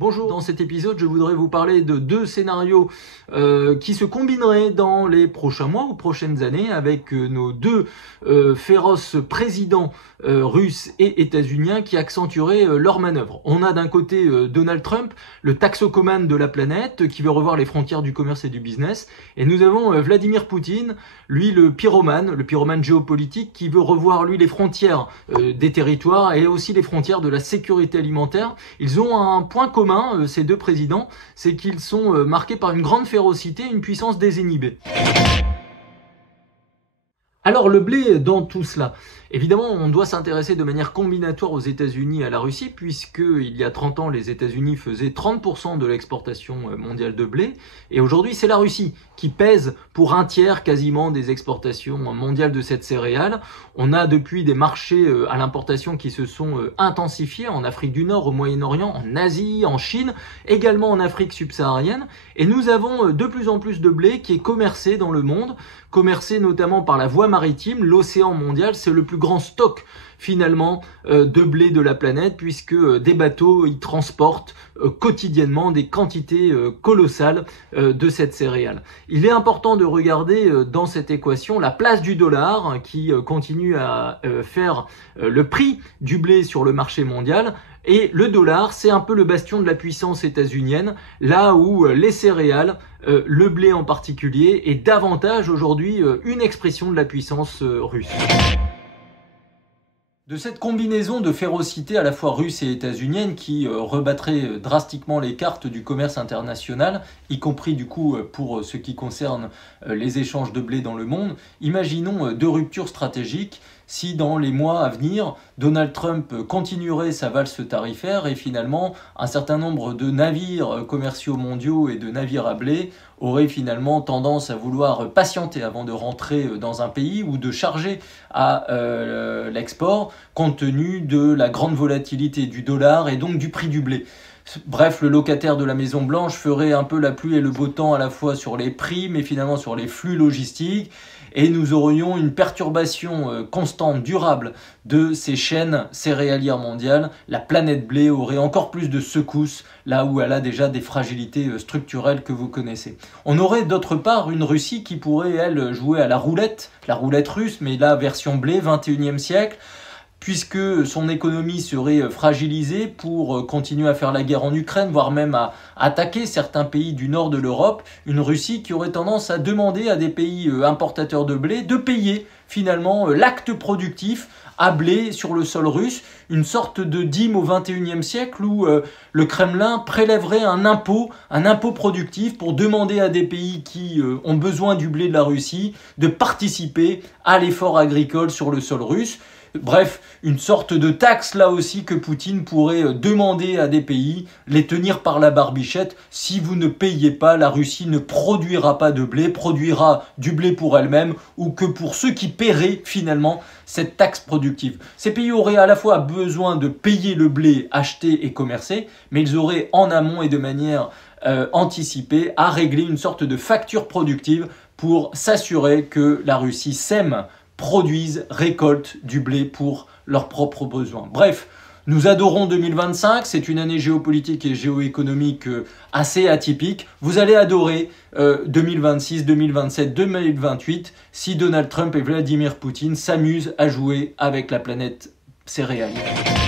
Bonjour, dans cet épisode, je voudrais vous parler de deux scénarios qui se combineraient dans les prochains mois ou prochaines années avec nos deux féroces présidents russes et états-uniens qui accentueraient leurs manœuvres. On a d'un côté Donald Trump, le taxocomane de la planète, qui veut revoir les frontières du commerce et du business, et nous avons Vladimir Poutine, lui le pyromane géopolitique, qui veut revoir lui les frontières des territoires et aussi les frontières de la sécurité alimentaire. Ils ont un point commun, ces deux présidents, c'est qu'ils sont marqués par une grande férocité, une puissance désinhibée. Alors le blé dans tout cela, évidemment on doit s'intéresser de manière combinatoire aux États-Unis et à la Russie, puisque il y a 30 ans les États-Unis faisaient 30% de l'exportation mondiale de blé, et aujourd'hui c'est la Russie qui pèse pour un tiers quasiment des exportations mondiales de cette céréale. On a depuis des marchés à l'importation qui se sont intensifiés en Afrique du Nord, au Moyen-Orient, en Asie, en Chine, également en Afrique subsaharienne, et nous avons de plus en plus de blé qui est commercé dans le monde, commercé notamment par la voie maritime. L'océan mondial, c'est le plus grand stock finalement de blé de la planète, puisque des bateaux y transportent quotidiennement des quantités colossales de cette céréale. Il est important de regarder dans cette équation la place du dollar qui continue à faire le prix du blé sur le marché mondial. Et le dollar, c'est un peu le bastion de la puissance états-unienne, là où les céréales, le blé en particulier, est davantage aujourd'hui une expression de la puissance russe. De cette combinaison de férocité à la fois russe et états-unienne qui rebattrait drastiquement les cartes du commerce international, y compris du coup pour ce qui concerne les échanges de blé dans le monde, imaginons deux ruptures stratégiques. Si dans les mois à venir, Donald Trump continuerait sa valse tarifaire et finalement un certain nombre de navires commerciaux mondiaux et de navires à blé auraient finalement tendance à vouloir patienter avant de rentrer dans un pays ou de charger à l'export compte tenu de la grande volatilité du dollar et donc du prix du blé. Bref, le locataire de la Maison Blanche ferait un peu la pluie et le beau temps à la fois sur les prix, mais finalement sur les flux logistiques, et nous aurions une perturbation constante, durable de ces chaînes céréalières mondiales. La planète blé aurait encore plus de secousses, là où elle a déjà des fragilités structurelles que vous connaissez. On aurait d'autre part une Russie qui pourrait, elle, jouer à la roulette russe, mais là, version blé, 21e siècle, puisque son économie serait fragilisée pour continuer à faire la guerre en Ukraine, voire même à attaquer certains pays du nord de l'Europe, une Russie qui aurait tendance à demander à des pays importateurs de blé de payer finalement l'acte productif à blé sur le sol russe, une sorte de dîme au XXIe siècle où le Kremlin prélèverait un impôt productif pour demander à des pays qui ont besoin du blé de la Russie de participer à l'effort agricole sur le sol russe. Bref, une sorte de taxe là aussi que Poutine pourrait demander à des pays, les tenir par la barbichette. Si vous ne payez pas, la Russie ne produira pas de blé, produira du blé pour elle-même ou que pour ceux qui paieraient finalement cette taxe productive. Ces pays auraient à la fois besoin de payer le blé acheté et commercé, mais ils auraient en amont et de manière anticipée à régler une sorte de facture productive pour s'assurer que la Russie sème, produisent, récoltent du blé pour leurs propres besoins. Bref, nous adorons 2025, c'est une année géopolitique et géoéconomique assez atypique. Vous allez adorer 2026, 2027, 2028 si Donald Trump et Vladimir Poutine s'amusent à jouer avec la planète céréalière.